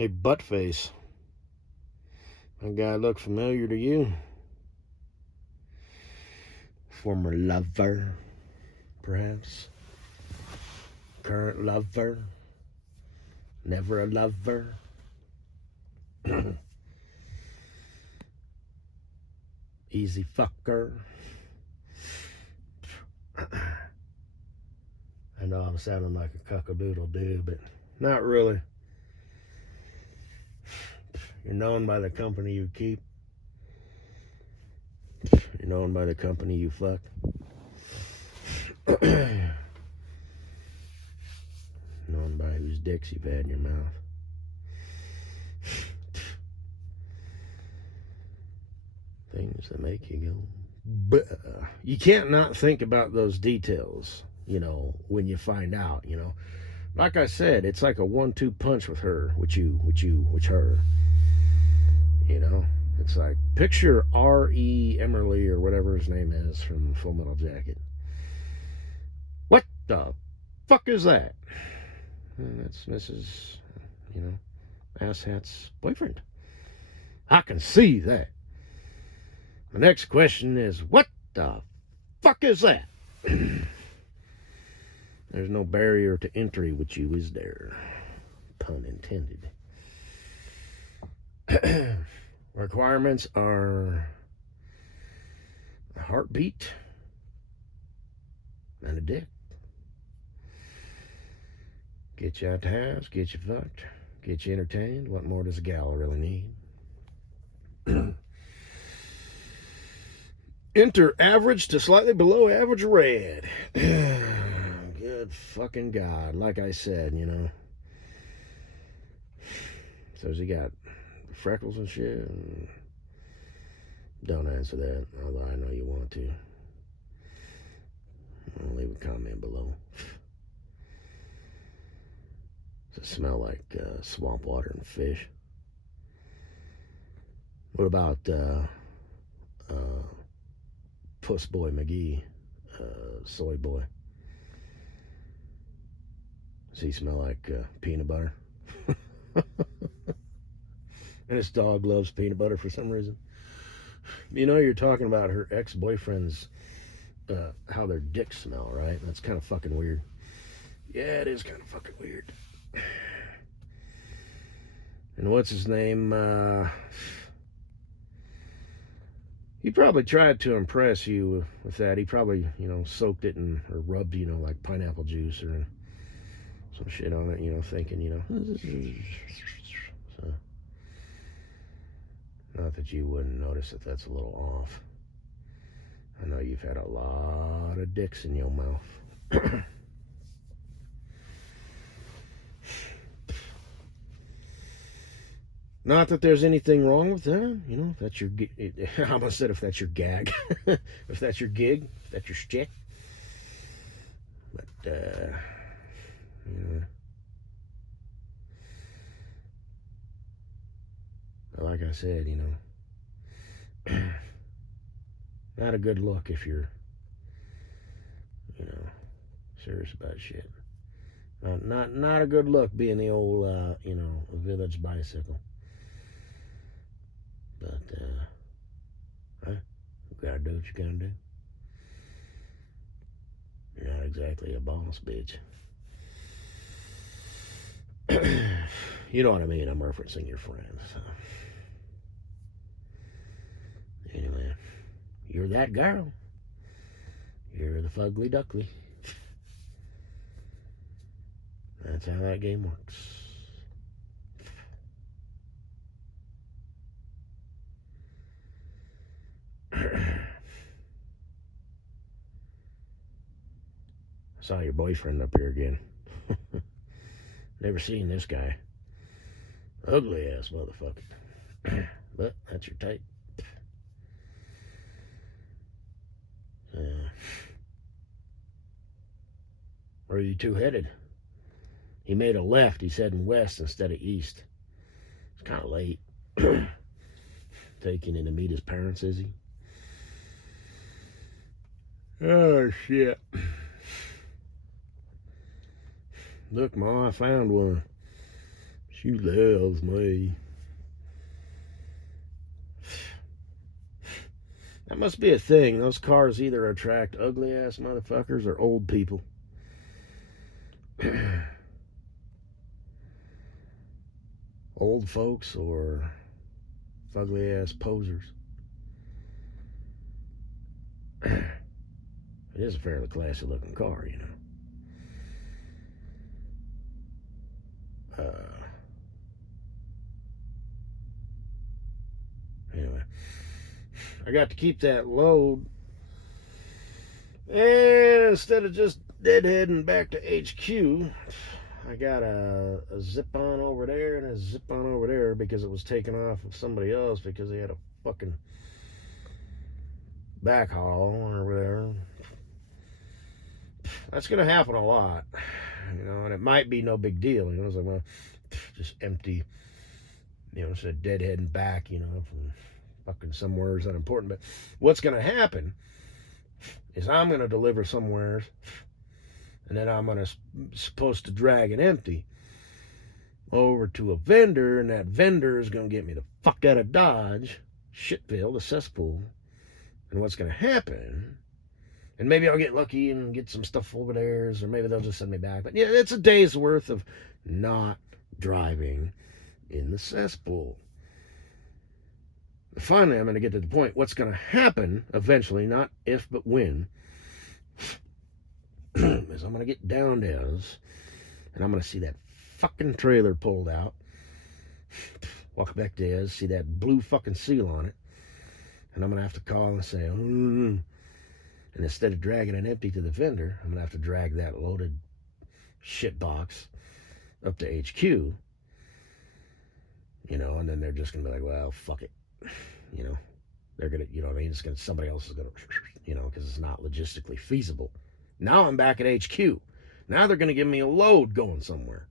Hey, Buttface. That guy look familiar to you? Former lover, perhaps? Current lover? Never a lover? Easy fucker? I know I'm sounding like a cock-a-doodle-doo, but not really. You're known by the company you keep. You're known by the company you fuck. Known by whose dicks you've had in your mouth. Things that make you go, bah. You can't not think about those details, when you find out, Like I said, it's like a 1-2 punch with her, with her. It's like, picture R.E. Emerly or whatever his name is from Full Metal Jacket. What the fuck is that? And that's Mrs., Asshat's boyfriend. I can see that. The next question is, what the fuck is that? There's no barrier to entry with you, is there? Pun intended. Requirements are a heartbeat and a dick. Get you out the house, get you fucked, get you entertained. What more does a gal really need? Enter average to slightly below average red. Good fucking God. Like I said, So has he got freckles and shit? Don't answer that, although I know you want to. I'll leave a comment below. Does it smell like swamp water and fish? What about Puss Boy McGee, soy boy? Does he smell like peanut butter? And his dog loves peanut butter for some reason. You're talking about her ex-boyfriend's, how their dicks smell, right? That's kind of fucking weird. Yeah, it is kind of fucking weird. And what's his name? He probably tried to impress you with that. He probably, soaked it or rubbed, like pineapple juice or some shit on it, thinking, So, not that you wouldn't notice that that's a little off. I know you've had a lot of dicks in your mouth. Not that there's anything wrong with that, if that's your, I almost said if that's your gag, if that's your gig, if that's your shtick. But, like I said, not a good look if you're, serious about shit. Not a good look being the old, village bicycle. But, you gotta do what you gotta do. You're not exactly a boss, bitch. You know what I mean? I'm referencing your friends. So. Anyway, you're that girl. You're the fugly duckly. That's how that game works. I saw your boyfriend up here again. Never seen this guy. Ugly ass motherfucker. But that's your type. Where are you two headed? He made a left. He's heading west instead of east. It's kind of late. Taking in to meet his parents, is he? Oh, shit. Look, Ma, I found one. She loves me. That must be a thing. Those cars either attract ugly ass motherfuckers or old people. Old folks or ugly ass posers. It is a fairly classy looking car, you know. Anyway, I got to keep that load. And instead of just deadheading back to HQ, I got a zip on over there and a zip on over there because it was taken off of somebody else because they had a fucking backhaul or whatever. That's going to happen a lot, you know, and it might be no big deal. You know, it's like, well, just empty, you know, instead of deadheading back, you know, from fucking somewhere is unimportant. But what's going to happen is I'm going to deliver somewhere, and then I'm supposed to drag it empty over to a vendor, and that vendor is going to get me the fuck out of Dodge, Shitville, the cesspool. And what's going to happen, and maybe I'll get lucky and get some stuff over there, or maybe they'll just send me back. But yeah, it's a day's worth of not driving in the cesspool. Finally, I'm going to get to the point. What's going to happen eventually, not if but when, is I'm going to get down there and I'm going to see that fucking trailer pulled out. Walk back there, see that blue fucking seal on it. And I'm going to have to call and say, and instead of dragging it empty to the vendor, I'm going to have to drag that loaded shit box up to HQ. You know, and then they're just going to be like, well, fuck it. You know, they're going to, you know what I mean? It's going to, somebody else is going to, you know, because it's not logistically feasible. Now I'm back at HQ. Now they're going to give me a load going somewhere.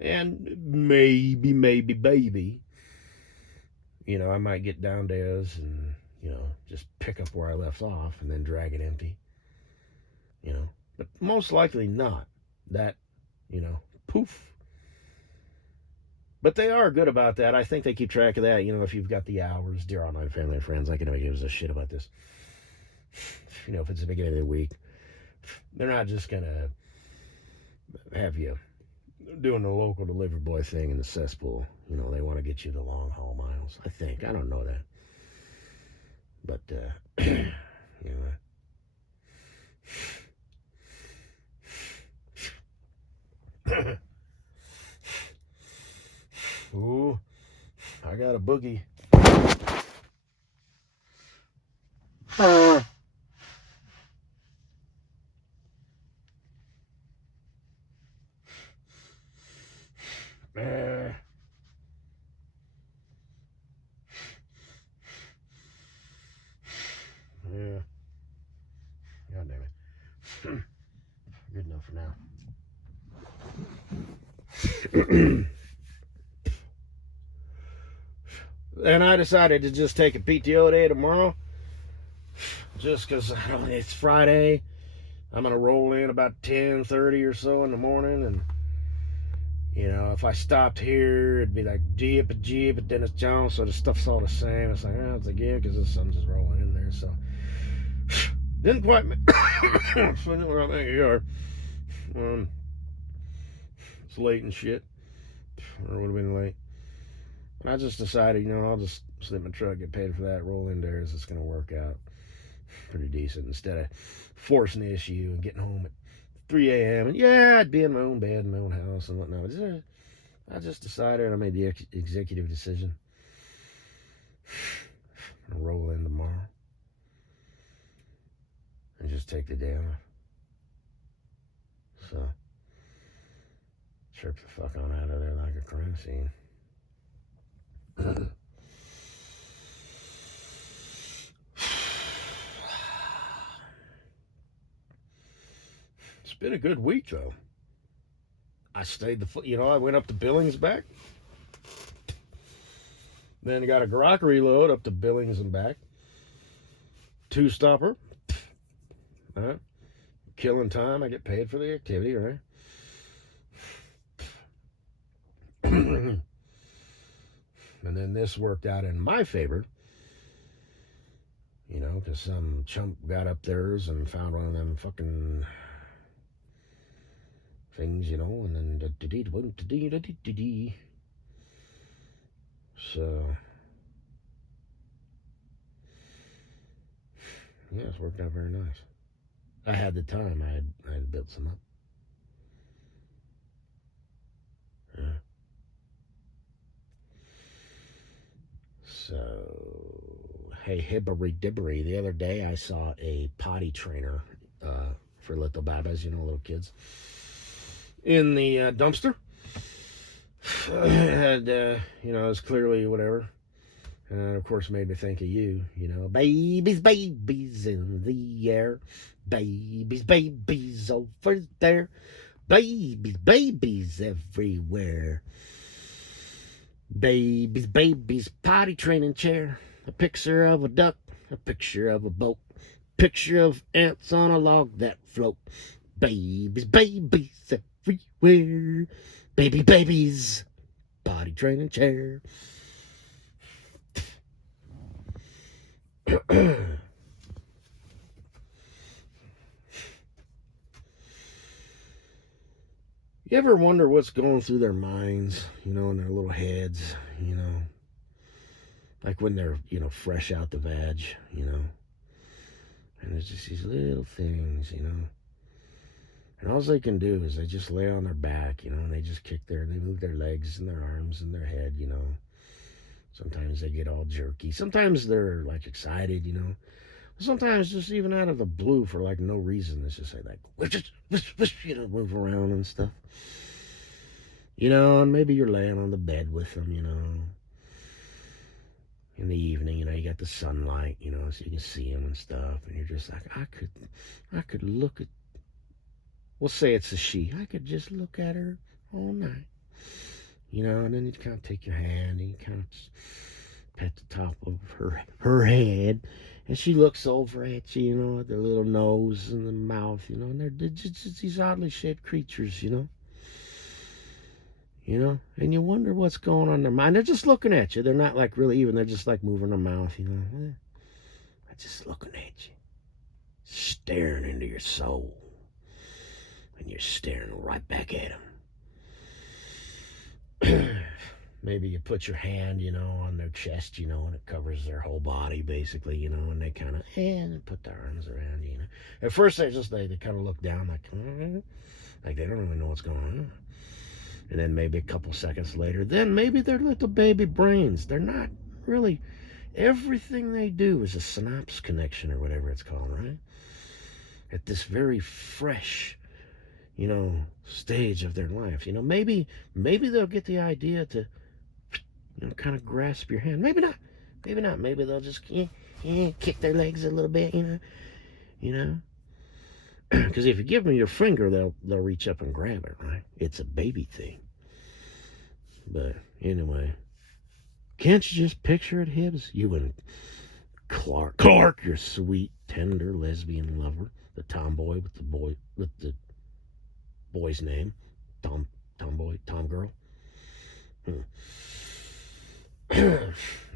And maybe, you know, I might get down there and, you know, just pick up where I left off and then drag it empty. You know, but most likely not. That, you know, poof. But they are good about that. I think they keep track of that. You know, if you've got the hours, dear online family and friends, I can never give a shit about this. You know, if it's the beginning of the week, they're not just going to have you doing the local delivery boy thing in the cesspool. You know, they want to get you the long haul miles. I think. I don't know that. But, you know. Ooh, I got a boogie. Yeah. God damn it. Good enough for now. And I decided to just take a PTO day tomorrow. Just because it's Friday. I'm going to roll in about 10:30 or so in the morning. And, you know, if I stopped here, it'd be like Jeep, but then it's Jones. So the stuff's all the same. It's like, oh, it's a gift because the sun's just rolling in there. So didn't quite make yard. It's late and shit. Or would have been late. And I just decided, you know, I'll just sit in my truck, get paid for that, roll in there. It's going to work out pretty decent instead of forcing the issue and getting home at 3 a.m. And yeah, I'd be in my own bed, in my own house and whatnot. I just decided, I made the executive decision. I'm going to roll in tomorrow and just take the day off. So, trip the fuck on out of there like a crime scene. It's been a good week, though. I stayed I went up to Billings back. Then got a Grockery load up to Billings and back. 2-stopper. Right? Killing time. I get paid for the activity, right? And then this worked out in my favor, you know, because some chump got up theirs and found one of them fucking things, you know, and then so yeah, it's worked out very nice. I had the time. I had built some up. Yeah. So, hey, hibbery dibbery. The other day I saw a potty trainer for little babas, you know, little kids, in the dumpster. Had, you know, it was clearly whatever. And of course made me think of you, you know. Babies, babies in the air. Babies, babies over there. Babies, babies everywhere. Babies, babies, potty training chair. A picture of a duck, a picture of a boat. Picture of ants on a log that float. Babies, babies everywhere. Baby, babies, potty training chair. You ever wonder what's going through their minds, you know, in their little heads, you know? Like when they're, you know, fresh out the vag, you know? And there's just these little things, you know? And all they can do is they just lay on their back, you know, and they just kick there and they move their legs and their arms and their head, you know? Sometimes they get all jerky. Sometimes they're, like, excited, you know? Sometimes just even out of the blue for like no reason. It's just like you know, move around and stuff. You know, and maybe you're laying on the bed with them, you know. In the evening, you know, you got the sunlight, you know, so you can see them and stuff. And you're just like, I could look at, we'll say it's a she. I could just look at her all night. You know, and then you kind of take your hand and you kind of pet the top of her head. And she looks over at you, you know, with their little nose and the mouth, you know, and they're just these oddly shaped creatures, you know. You know, and you wonder what's going on in their mind. They're just looking at you. They're not like really even. They're just like moving their mouth, you know. They're just looking at you, staring into your soul. And you're staring right back at them. Maybe you put your hand, you know, on their chest, you know, and it covers their whole body, basically, you know, and they kind of, and put their arms around you, you know. At first, they kind of look down, like they don't really know what's going on. And then maybe a couple seconds later, then maybe they're little baby brains. They're not really, everything they do is a synapse connection or whatever it's called, right? At this very fresh, you know, stage of their life. You know, maybe they'll get the idea to, you know, kind of grasp your hand. Maybe not. Maybe they'll just kick their legs a little bit, you know. Because if you give them your finger, they'll reach up and grab it, right? It's a baby thing. But anyway, can't you just picture it, Hibbs? You and Clark, your sweet, tender lesbian lover, the tomboy with the boy's name, Tom girl.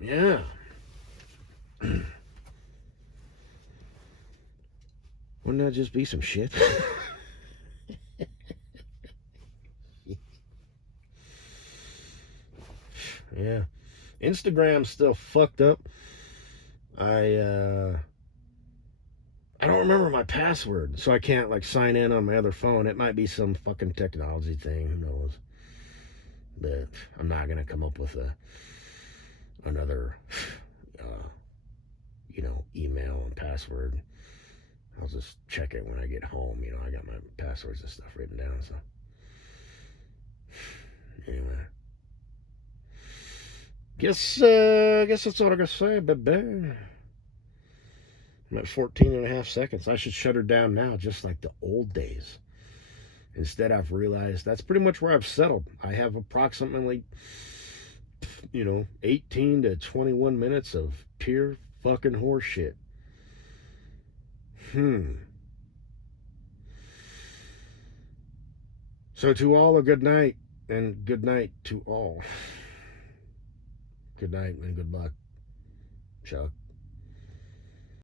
Yeah. Wouldn't that just be some shit? Yeah. Instagram's still fucked up. I don't remember my password, so I can't like sign in on my other phone. It might be some fucking technology thing, who knows? But I'm not gonna come up with another you know, email and password. I'll just check it when I get home. You know, I got my passwords and stuff written down. So anyway, guess that's all I gotta say, baby. I'm at 14 and a half seconds. I should shut her down now, just like the old days. Instead, I've realized that's pretty much where I've settled. I have approximately, you know, 18 to 21 minutes of pure fucking horseshit. So to all, a good night. and good night to all. Good night and good luck, Chuck.